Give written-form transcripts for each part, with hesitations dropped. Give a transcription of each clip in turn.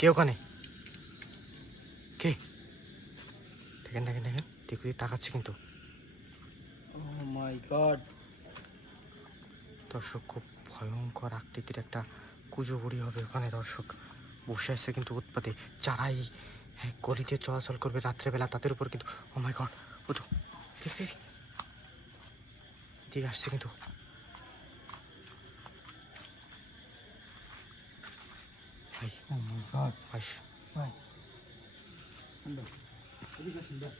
কে ওখানে? কে? দেখেন দেখেন দেখেন, দিকে তাকাচ্ছে কিন্তু। ও মাই গড, দর্শক খুব ভয়ঙ্কর আকৃতির একটা কুজো বুড়ি হবে ওখানে। দর্শক বসে আছে কিন্তু উৎপাতে, যারাই গলিতে চলাচল করবে রাত্রেবেলা তাদের উপর কিন্তু। ও মাই গড, ও তো দেখতে দিকে আসছে কিন্তু। ভাই ও মাই গড, ভাই ভাই এদিকে আসুন ভাই।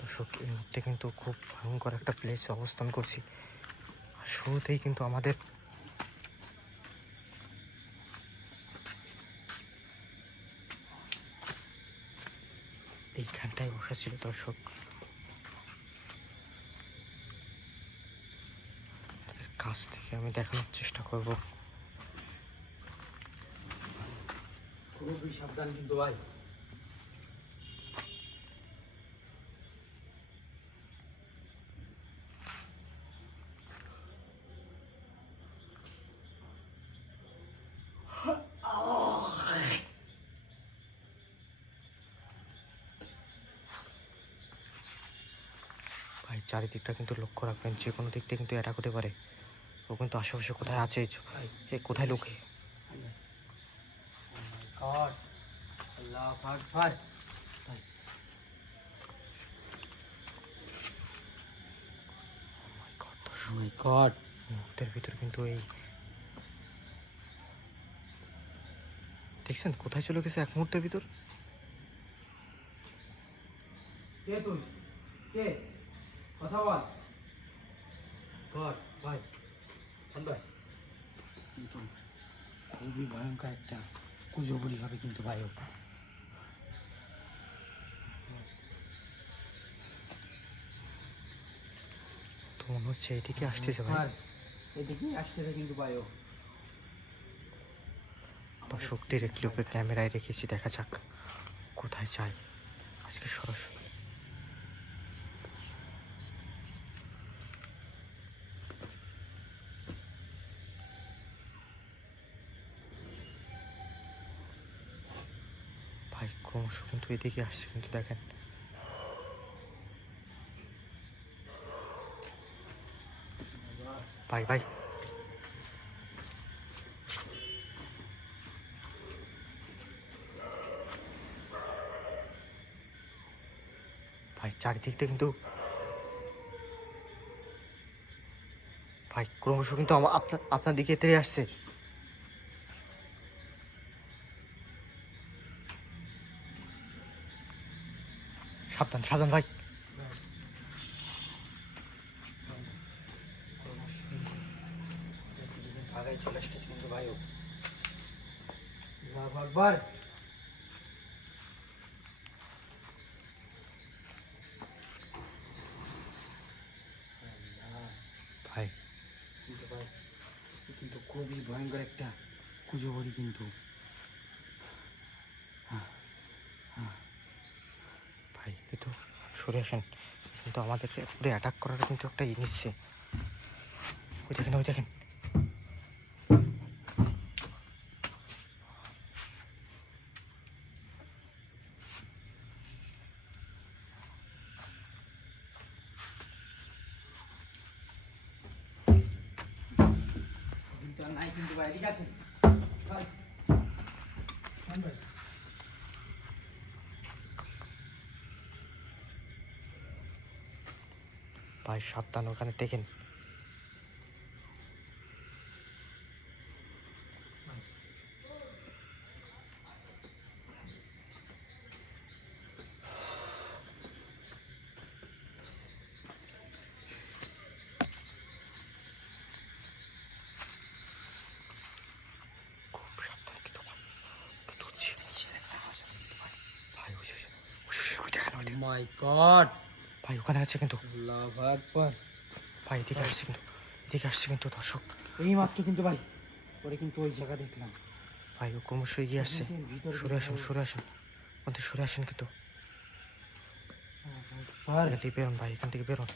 দর্শক এই মুহূর্তে কিন্তু খুব ভয়ঙ্কর একটা প্লেসে অবস্থান করছি। আর শুরুতেই কিন্তু আমাদের এইখানটায় বসা ছিল। দর্শক কাছ থেকে আমি দেখানোর চেষ্টা করব। খুবই সাবধান কিন্তু ভাই। ভাই চারিদিকটা কিন্তু লক্ষ্য রাখবেন, যে কোনো দিক থেকে কিন্তু অ্যাটাক হতে পারে। ও কিন্তু আশেপাশে কোথায় আছে, কোথায় লুকে। গড, আল্লাহ আকবার। মাই গড, মুহূর্তের ভিতর কিন্তু এই দেখছেন কোথায় চলে গেছে এক মুহূর্তের ভিতর। কে তুই? কে? কথা বল। গড ভাই, ভাই কিন্তু খুবই ভয়ঙ্কর একটা কুজো বুড়ি হবে কিন্তু ভাই। ও তো মনে হচ্ছে এইদিকে আসতেছে ভাই। এদিকেই আসতেছে কিন্তু ভাই। ও দর্শক ডিরেক্টলি ওকে ক্যামেরায় রেখেছি, দেখা যাক কোথায় যায় আজকে সরাসরি। ভাই ক্রমশ কিন্তু এদিকে আসছে কিন্তু, দেখেন ভাই ভাই ভাই চারিদিক থেকে কিন্তু ভাই ক্রমশ কিন্তু আপনার আপনার দিকে তেড়ে আসছে। সাবধান সাবধান ভাই। আগাই চলে আসতেছে কিন্তু ভাই। ও আল্লাহু আকবার। ভাই কিন্তু ভাই, কিন্তু খুবই ভয়ঙ্কর একটা কুজো বুড়ি কিন্তু। ভাই এই তো সরে আসেন, কিন্তু আমাদের পুরো অ্যাটাক করার কিন্তু একটা নিচ্ছে। ওই দেখেন ওই দেখেন। কিন্তু আর নাই কিন্তু ভাই, এদিকে আছেন ভাই। ভাই ভাই সাবধান, ওখানে দেখেন। খুব সাবধান কিন্তু ভাই, কিন্তু হচ্ছে ভাই ওই দেখেন ওই দেখেন। মাই গড, ভাই ওখানে আছে কিন্তু। আল্লাহু আকবার। ভাই এদিকে আসছে কিন্তু, এদিকে আসছে কিন্তু দর্শক। এই মাত্র কিন্তু ভাই পরে কিন্তু ওই জায়গা দেখলাম। ভাই ও ক্রমশ এগিয়ে আসছে। সরে আসেন সরে আসেন, ওখান থেকে সরে আসেন কিন্তু। এখান থেকে বেরোন ভাই, এখান থেকে বেরোন।